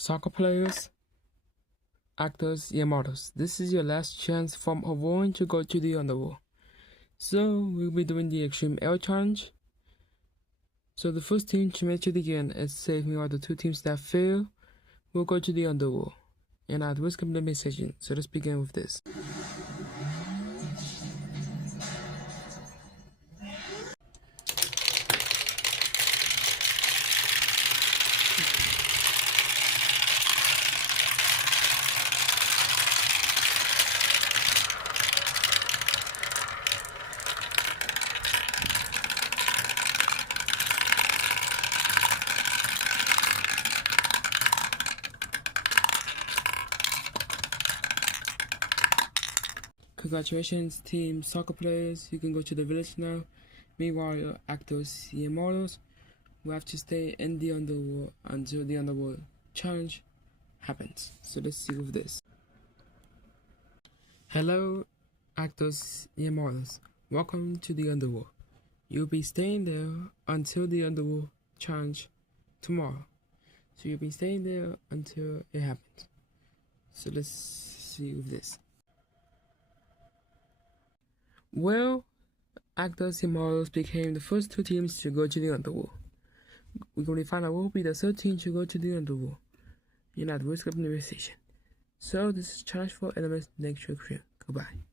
Soccer players, actors, and models. This is your last chance from avoiding to go to the underworld. So we'll be doing the Extreme Air Challenge. So the first team to make it again is saving all the two teams that fail will go to the underworld. And at risk of elimination, so let's begin with this. Congratulations, team soccer players. You can go to the village now. Meanwhile, actors and models will have to stay in the underworld until the underworld challenge happens. So let's see with this. Hello, actors and models. Welcome to the underworld. You'll be staying there until the underworld challenge tomorrow. So you'll be staying there until it happens. So let's see with this. Well, actors and models became the first two teams to go to the underworld. We're going to find out what will be the third team to go to the underworld. You're not at risk of elimination. So this is Challenge 4 Elements Next Year. Goodbye.